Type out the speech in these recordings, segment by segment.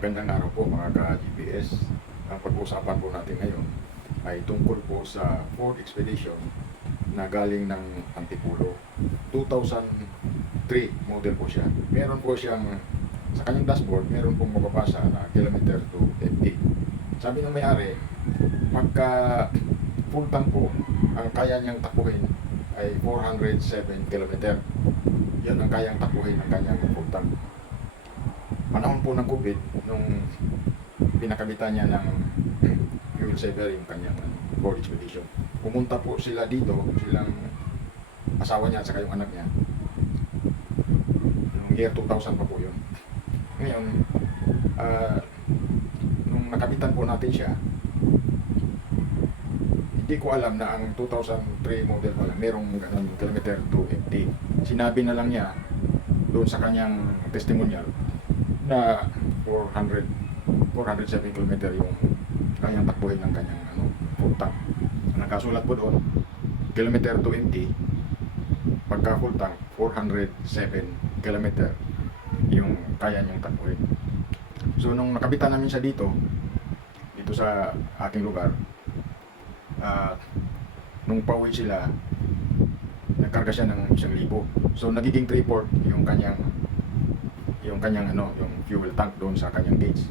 Magandang araw po mga ka-GPS. Ang pag-uusapan po natin ngayon ay tungkol po sa Ford Expedition na galing ng Antipolo. 2003 model po siya. Meron po siyang, sa kanyang dashboard, meron pong mababasa na kilometer to empty. Sabi ng may-ari, pagka full tank po, ang kaya niyang takbuhin ay 407 kilometer. Yan ang kayang takbuhin ng kanyang full tank. Panahon po ng COVID, nung pinakabitan niya ng fuel saver yung kanyang Ford Expedition. Pumunta po sila dito, silang asawa niya at saka yung anak niya. Noong year 2000 pa po yun. Ngayon, nung nakabitan po natin siya, hindi ko alam na ang 2003 model pala, merong kilometer to empty. Sinabi na lang niya doon sa kanyang testimonial na 407 km yung kanyang takbuhin ng kanyang full tank. Nakasulat po doon, kilometer to empty, pagka full tank, 407 km yung kaya niyang takbuhin. So nung nakabitan namin siya dito sa aking lugar, nung pauwi sila, nagkarga siya ng 1,000. So nagiging 3/4 yung kanyang yung fuel tank doon sa kanyang gauge.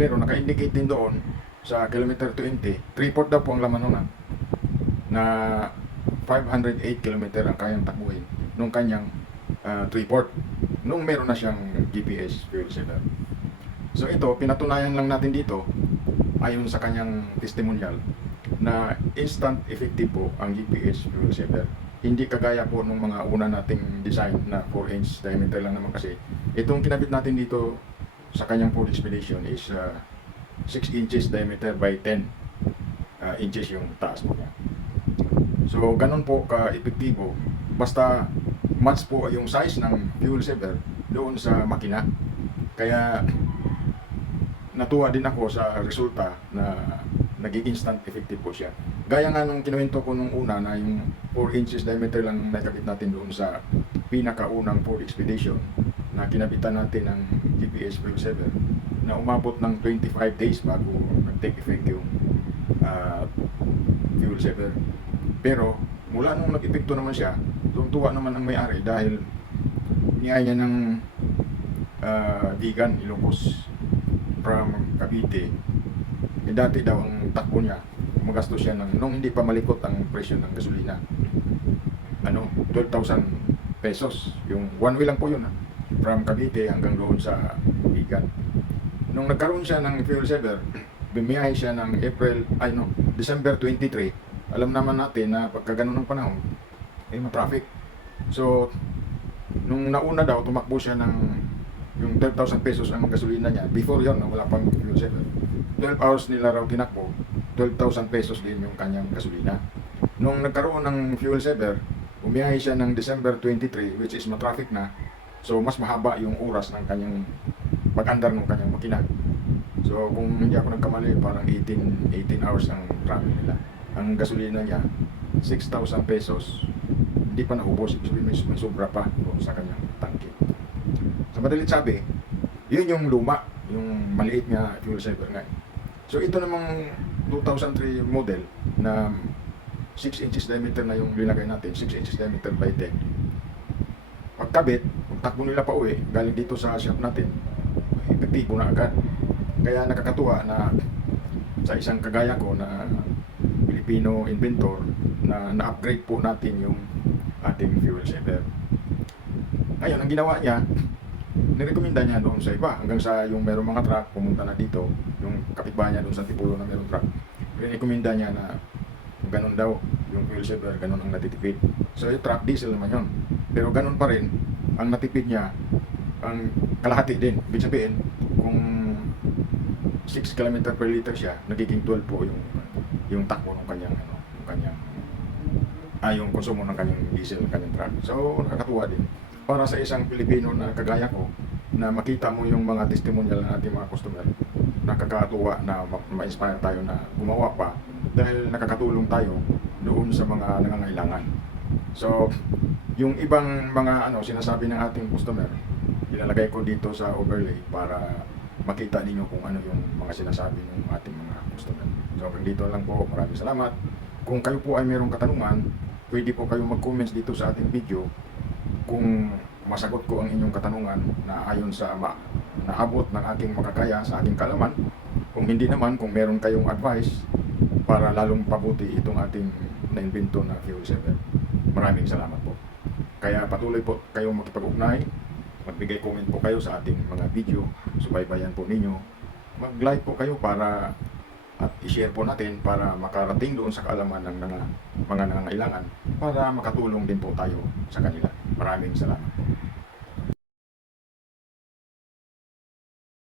Pero naka-indicate din doon sa kilometer 20, 3/4 daw po ang laman nun na 508 km ang kayang takbuhin nung kanyang 3/4 nung meron na siyang GPS fuel saver. So ito, pinatunayan lang natin dito ayon sa kanyang testimonial na instant effective po ang GPS fuel saver. Hindi kagaya po nung mga una nating design na 4-inch diameter lang naman, kasi itong kinabit natin dito sa kanyang Ford Expedition is 6 inches diameter by 10 inches yung taas po niya. So ganun po ka-epektibo, basta match po yung size ng fuel saver doon sa makina. Kaya natuwa din ako sa resulta na naging instant effective po siya. Gaya nga nung kinuwento ko nung una na yung 4 inches diameter lang nakabit natin doon sa pinakaunang Ford Expedition na kinabitan natin ng GPS fuel saver, na umabot ng 25 days bago nag-take effect yung fuel saver. Pero mula nung nag-epekto naman siya, tuwa naman ang may-ari dahil niyaya niya ng Vigan, Ilocos from Cavite. Dati daw ang takbo niya, magastos siya nung hindi pa malikot ang presyo ng gasolina, 12,000 pesos. Yung one way lang po yun, from Cavite hanggang doon sa Vigan. Nung nagkaroon siya ng fuel saver, bumiyahe siya ng December 23. Alam naman natin na pagka ganun ng panahon, ma-traffic. So nung nauna daw, tumakbo siya ng yung 12,000 pesos ang gasolina niya. Before yon, wala pang fuel saver. 12 hours nila raw tinakbo, 12,000 pesos din yung kanyang gasolina. Nung nagkaroon ng fuel saver, umiyahe siya ng December 23, which is matraffic na. So mas mahaba yung oras ng kanyang pag-andar ng kanyang makina. So kung hindi ako nagkamali, parang 18 hours ang traffic nila. Ang gasolina niya, 6,000 pesos. Hindi pa naubos, may sobra pa sa kanyang tangke. Sa madalit sabi, yun yung luma, yung maliit nga fuel saver nga. So ito namang 2003 model na 6 inches diameter na yung linagay natin, 6 inches diameter by 10. Pagkabit, pagtakbo nila pa uwi, galing dito sa shop natin, epektibo na agad. Kaya nakakatuwa na sa isang kagaya ko na Filipino inventor na na-upgrade po natin yung ating fuel saver. Ngayon, ang ginawa niya, nirekomenda niya doon sa iba, hanggang sa yung merong mga truck pumunta na dito, yung kapitbahay niya doon sa Antipolo na merong truck, nirekomenda niya na ganun daw yung fuel saver, ganun ang natitipid. So yung truck diesel naman yun, pero ganun pa rin ang natipid niya, ang kalahati din. Ibig sabihin, kung 6 km per liter siya, nagiging 12 po yung takbo ng kanyang yung konsumo ng kanyang diesel, ng kanyang truck. So nakakatuwa din para sa isang Pilipino na kagaya ko, na makita mo yung mga testimonial ng ating mga customer. Nakakatuwa na ma-inspire tayo na gumawa pa dahil nakakatulong tayo doon sa mga nangangailangan. So yung ibang mga sinasabi ng ating customer, ilalagay ko dito sa overlay para makita ninyo kung ano yung mga sinasabi ng ating mga customer. So hanggang dito lang po, maraming salamat. Kung kayo po ay mayroong katanungan, pwede po kayong mag-comments dito sa ating video kung masagot ko ang inyong katanungan na ayon sa naabot ng aking makakaya sa aking kalaman. Kung hindi naman, kung meron kayong advice para lalong pabuti itong ating na-invento na fuel saver, maraming salamat po. Kaya patuloy po kayong makipag-ugnay, magbigay comment po kayo sa ating mga video, subaybayan po ninyo, mag-like po kayo para at i-share po natin para makarating doon sa kaalaman ng mga nangangailangan para makatulong din po tayo sa kanila. Maraming salamat po.